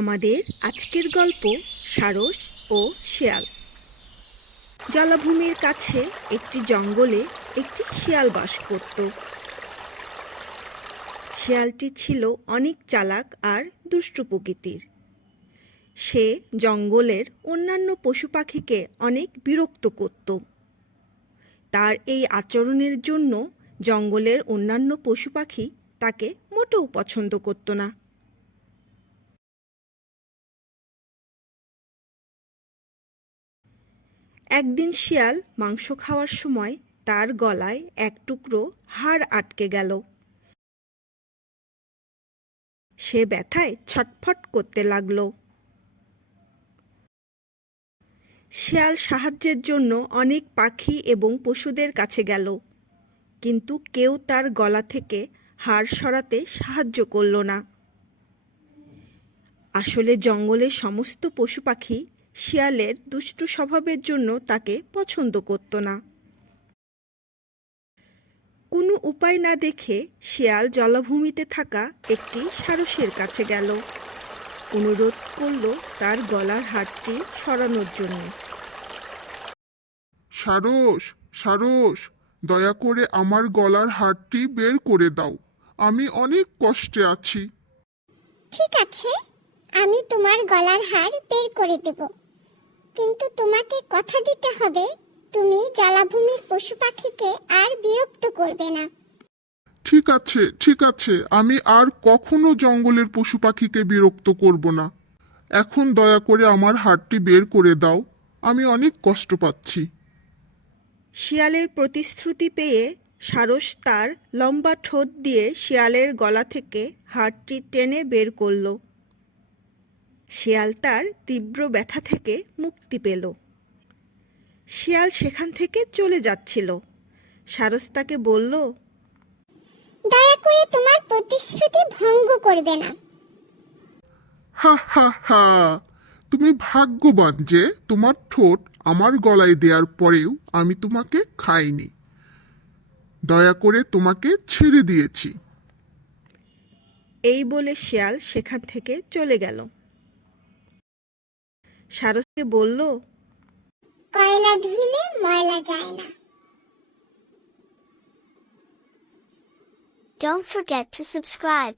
আমাদের আজকের গল্প সারস ও শিয়াল। জলাভূমির কাছে একটি জঙ্গলে একটি শিয়াল বাস করত। শিয়ালটি ছিল অনেক চালাক আর দুষ্টু প্রকৃতির। সে জঙ্গলের অন্যান্য পশু পাখিকে অনেক বিরক্ত করত। তার এই আচরণের জন্য জঙ্গলের অন্যান্য পশু পাখি তাকে মোটেও পছন্দ করত না। একদিন শিয়াল মাংস খাওয়ার সময় তার গলায় এক টুকরো হাড় আটকে গেল। সে ব্যথায় ছটফট করতে লাগল। শিয়াল সাহায্যের জন্য অনেক পাখি এবং পশুদের কাছে গেল, কিন্তু কেউ তার গলা থেকে হাড় সরাতে সাহায্য করল না। আসলে জঙ্গলের সমস্ত পশু পাখি শিয়ালের দুষ্টু স্বভাবের জন্য তাকে পছন্দ করত না। কোনো উপায় না দেখে শিয়াল জলাভূমিতে থাকা একটি সারসের কাছে গেল, অনুরোধ করল তার গলার হাড়টি সরানোর জন্য। সারস, সারস, দয়া করে আমার গলার হাড়টি বের করে দাও। আমি অনেক কষ্টে আছি। ঠিক আছে, আমি তোমার গলার হাড় বের করে দেব, কিন্তু তোমাকে কথা দিতে হবে তুমি জলাভূমির পশু পাখিকে আর বিরক্ত করবে না। ঠিক আছে, ঠিক আছে, আমি আর কখনো জঙ্গলের পশু পাখিকে বিরক্ত করব না। এখন দয়া করে আমার হাড়টি বের করে দাও, আমি অনেক কষ্ট পাচ্ছি। শিয়ালের প্রতিশ্রুতি পেয়ে সারস তার লম্বা ঠোঁট দিয়ে শিয়ালের গলা থেকে হাড়টি টেনে বের করল। শিয়াল তার তীব্র ব্যথা থেকে মুক্তি পেল। শিয়াল সেখান থেকে চলে যাচ্ছিল। সারস তাকে বলল, দয়া করে তোমার প্রতিশ্রুতি ভঙ্গ করবে না। হা হা হা, তুমি ভাগ্যবান যে তোমার ঠোঁট আমার গলায় দেওয়ার পরেও আমি তোমাকে খাইনি। দয়া করে তোমাকে ছেড়ে দিয়েছি। এই বলে শিয়াল সেখান থেকে চলে গেল। সারসকে বলল, কয়লা ধুইলে ময়লা যায় না। Don't forget to subscribe.